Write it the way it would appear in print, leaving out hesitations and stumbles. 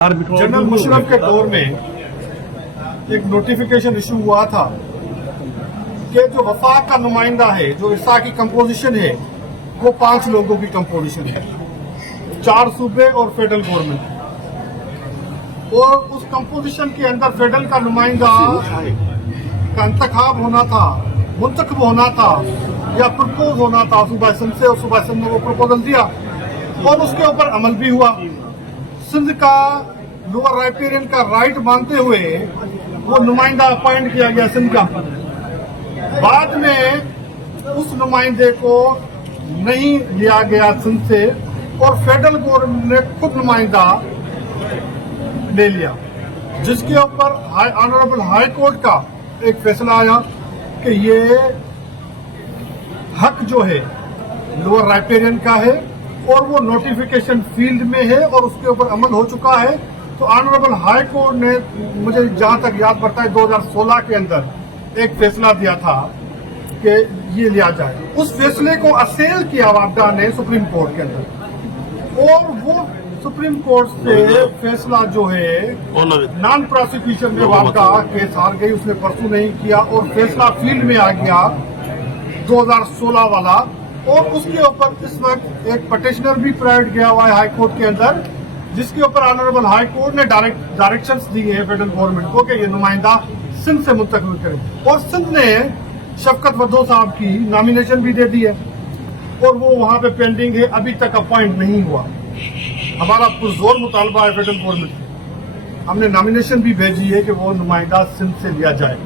General Musharraf के दौर में एक नोटिफिकेशन इशू हुआ था कि जो वफाक का नुमाइंदा है, जो इर्सा की कंपोजिशन है, वो 5 लोगों की कंपोजिशन है, 4 सूबे और फेडरल गवर्नमेंट। और उस कंपोजिशन के अंदर फेडरल का नुमाइंदा का इंतखाब होना था, मुंतखब होना था या प्रपोज होना था सूबा सिंध से, और सूबा सिंध ने वो प्रपोजल दिया और उसके ऊपर अमल भी हुआ। सिंध का लोअर राइपेरियन का राइट मानते हुए वो नुमाइंदा अपॉइंट किया गया सिंध का। बाद में उस नुमाइंदे को नहीं लिया गया सिंध से और फेडरल गवर्नमेंट ने खुद नुमाइंदा ले लिया, जिसके ऊपर ऑनरेबल हाई कोर्ट का एक फैसला आया कि ये हक जो है लोअर राइपेरियन का है और वो नोटिफिकेशन फील्ड में है और उसके ऊपर अमल हो चुका है। तो ऑनरेबल हाई कोर्ट ने, मुझे जहां तक याद पड़ता है, 2016 के अंदर एक फैसला दिया था कि ये लिया जाए। उस फैसले को असेल किया वापडा ने सुप्रीम कोर्ट के अंदर, और वो सुप्रीम कोर्ट से फैसला जो है नॉन प्रोसिक्यूशन में वापडा केस हार गई, उसने परसू नहीं किया और फैसला फील्ड में आ गया 2016 वाला। और उसके ऊपर इस वक्त एक पटिशनर भी प्राइवेट गया हुआ है हाई कोर्ट के अंदर, जिसके ऊपर ऑनरेबल हाई कोर्ट ने डायरेक्शंस दी है फेडरल गवर्नमेंट को कि ये नुमाइंदा सिंध से मुंतकिल करे। और सिंध ने शफकत वदो साहब की नॉमिनेशन भी दे दी है और वो वहां पे पेंडिंग है, अभी तक अपॉइंट नहीं हुआ। हमारा पुरजोर मुतालबा है फेडरल गवर्नमेंट से, हमने नॉमिनेशन भी भेजी है कि वो नुमाइंदा सिंध से लिया जाए।